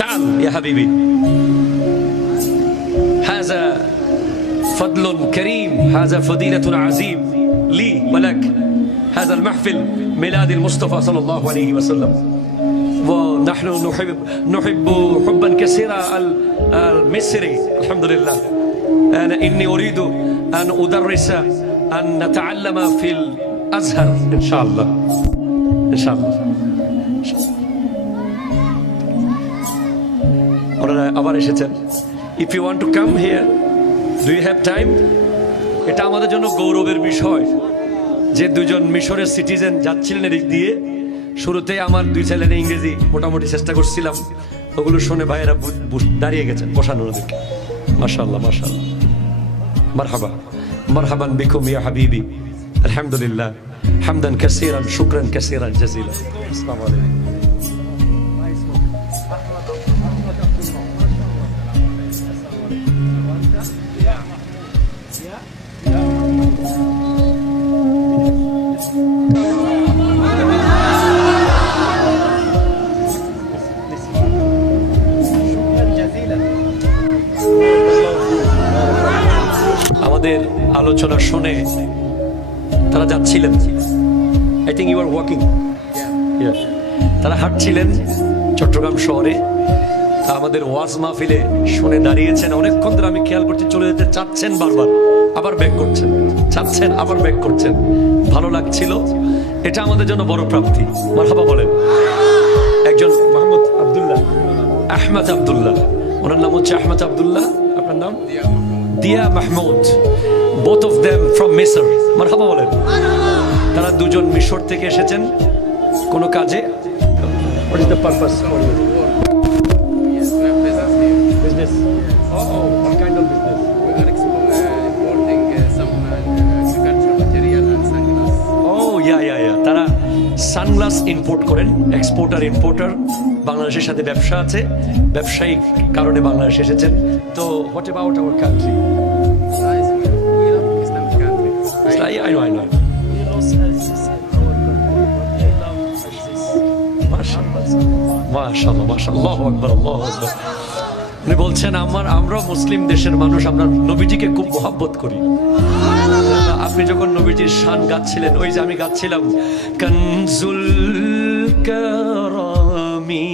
تعال يا حبيبي، هذا فضل كريم، هذا فضيلة عظيم لي ولك. هذا المحفل ميلاد المصطفى صلى الله عليه وسلم، ونحن نحب حبا كثيرا المصري. الحمد لله. أنا إني أريد أن أدرس أن نتعلم في الأزهر إن شاء الله. إن شاء الله. ওনারা আবার এসেছেন। If you want to come here, do you have time? এটা আমাদের জন্য গৌরবের বিষয় যে দুজন মিশরের সিটিজেন যাচ্ছিলেন এদিক দিয়ে। শুরুতে আমার দুই ছেলের ইংরেজি মোটামুটি চেষ্টা করছিলাম, ওগুলো শুনে ভাইয়েরা দাঁড়িয়ে গেছেন বসানোর দিকে। মাশাআল্লাহ মাশাআল্লাহ। মারহাবা মারহাবান বিকুম ইয়া হাবিবি। আলহামদুলিল্লাহ হামদান কাসীরান শুকরান কাসীরান জাযীলা। আসসালামু আলাইকুম। আমাদের আলোচনা শুনে তারা যাচ্ছিলেন। I think you are walking. তারা হাঁটছিলেন চট্টগ্রাম শহরে। তা আমাদের ওয়াজ মাহফিলে শুনে দাঁড়িয়েছেন। অনেকক্ষণ ধরে আমি খেয়াল করছি চলে যেতে চাচ্ছেন, বারবার আবার ব্যাক করছেন, চাচ্ছেন আবার ব্যাক করছেন। ভালো লাগছিল। এটা আমাদের জন্য বড় প্রাপ্তি। মারহাবা বলেন। একজন মাহমুদ আব্দুল্লাহ, আহমদ আব্দুল্লাহ, ওনার নাম হচ্ছে আহমদ আব্দুল্লাহ। আপনার নাম? দিয়া Mahmud. both of them from Misr. মারহাবা বলেন। তারা দুজন মিশর থেকে এসেছেন কোন কাজে। What is the purpose for you? Business. Oh, what kind of business? We are importing some agricultural material and sunglass. Oh, yeah. তারা সানগ্লাস ইম্পোর্ট করেন, এক্সপোর্টার ইম্পোর্টার। বাংলাদেশের সাথে ব্যবসা আছে, ব্যবসায়িক কারণে বাংলাদেশে এসেছেন। তো what about our country? Nice. We love Islamic country. I know. মাশাআল্লাহ আকবার, আল্লাহু আকবার। উনি বলছেন আমরা মুসলিম দেশের মানুষ, আমরা নবীজিকে খুব মহব্বত করি। আপনি যখন নবীজির শান গাচ্ছিলেন, ওই যে আমি গাচ্ছিলাম, কানজুল কারামি